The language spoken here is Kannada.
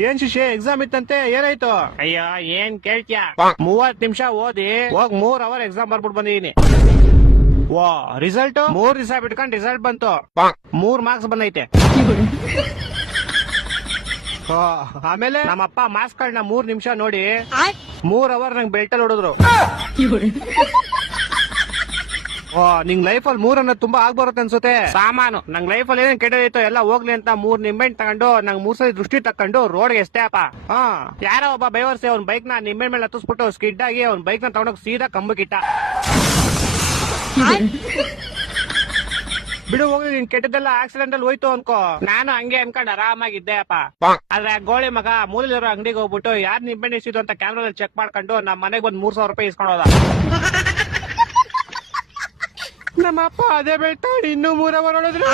ಏನ್ ಶಿಷ್ಯ ಎಕ್ಸಾಮ್ ಇತ್ತಂತೆ ಏನಾಯ್ತು? ಅಯ್ಯೋ ಏನ್ ಕೇಳ್ತ್ಯ, 30 ನಿಮಿಷ ಓದಿ ಹೋಗ್ 3 ಅವರ್ ಎಕ್ಸಾಮ್ ಬರ್ಬಿಟ್ಟು ಬಂದಿದೀನಿ. ವಾ ರಿಸಲ್ಟ್ 3 ದಿವಸ ಬಿಟ್ಕೊಂಡ್ ರಿಸಲ್ಟ್ ಬಂತು, 3 ಮಾರ್ಕ್ಸ್ ಬಂದೈತೆ. ಆಮೇಲೆ ನಮ್ಮಪ್ಪ ಮಾರ್ಕ್ಸ್ ಗಳನ್ನ 3 ನಿಮಿಷ ನೋಡಿ 3 ಅವರ್ ನಂಗೆ ಬೆಲ್ಟಲ್ಲಿ ಹೊಡೆದ್ರು. ನಿಂಗ್ ಲೈಫ್ ಅಲ್ಲಿ 3 ಅನ್ನೋದು ತುಂಬಾ ಆಗ್ಬರುತ್ತೆ ಅನ್ಸುತ್ತೆ. ಸಾಮಾನು ನಂಗ್ ಲೈಫ್ ಅಲ್ಲಿ ಏನೇನ್ ಕೆಟ್ಟದೈತೋ ಎಲ್ಲ ಹೋಗ್ಲಿ ಅಂತ 3 ನಿಂಬೆಹಣ್ಣು ತಗೊಂಡು ನಂಗ್ 3 ಸಲ ದೃಷ್ಟಿ ತಕೊಂಡು ರೋಡ್ಗೆ ಎಷ್ಟೇ ಅಪ್ಪ. ಯಾರೋ ಒಬ್ಬ ಬೈವರ್ಸಿ ಅವ್ನ ಬೈಕ್ ನ ನಿಂಬೆಹಣ್ಣು ಮೇಲೆ ಹತ್ತಿಸ್ಬಿಟ್ಟು ಸ್ಕಿಡ್ ಆಗಿ ಅವ್ನ ಬೈಕ್ ನ ತಗೊಂಡೋಗಿ ಸೀದಾ ಕಂಬಕ್ಕಿಟ್ಟ. ಬಿಡು ಹೋಗ್ಲಿ, ನಿನ್ ಕೆಟ್ಟದೆಲ್ಲ ಆಕ್ಸಿಡೆಂಟ್ ಅಲ್ಲಿ ಹೋಯ್ತು ಅನ್ಕೋ. ನಾನು ಹಂಗೆ ಅನ್ಕೊಂಡ್ ಆರಾಮಾಗಿದ್ದೆ ಅಪ್ಪ. ಆದ್ರೆ ಆ ಗೋಳಿ ಮಗ ಮೂಲಲಿರೋ ಅಂಗಡಿಗೆ ಹೋಗ್ಬಿಟ್ಟು ಯಾರ್ ನಿಂಬೆಹಣ್ಣು ಇಸಿದು ಅಂತ ಕ್ಯಾಮ್ರಾದಲ್ಲಿ ಚೆಕ್ ಮಾಡ್ಕೊಂಡು ನಮ್ಮ ಮನೆಗೆ ಬಂದ್ 3,000 ರೂಪಾಯಿ ಇಸ್ಕೊಂಡೋದ. ನಮ್ಮ ಅಪ್ಪ ಅದೇ ಬೆಳ್ತಾವ್ ಇನ್ನೂ 3 ಅವರ್ ಹೊಡೆದ್ರು.